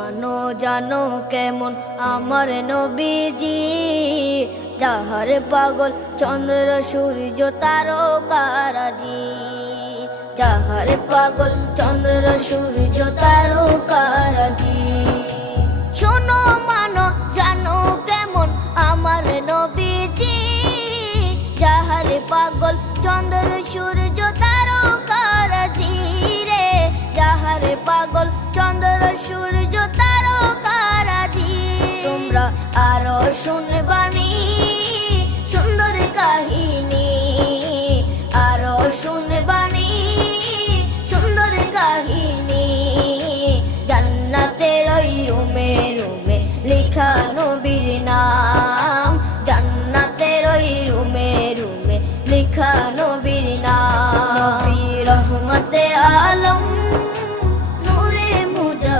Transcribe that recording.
মানো জানো কেমন আমার নবীজি, যাহার পাগল চন্দ্র সূর্য তারকারাজি, যাহার পাগল চন্দ্র সূর্য তারকারাজি। শোনো মানো জানো কেমন আমার নবীজি, যাহার পাগল চন্দ্র সূর্য তারকারাজি রে, যাহার পাগল চন্দ্র সূর্য তারকারাজি। তোমরা আরো শুনবে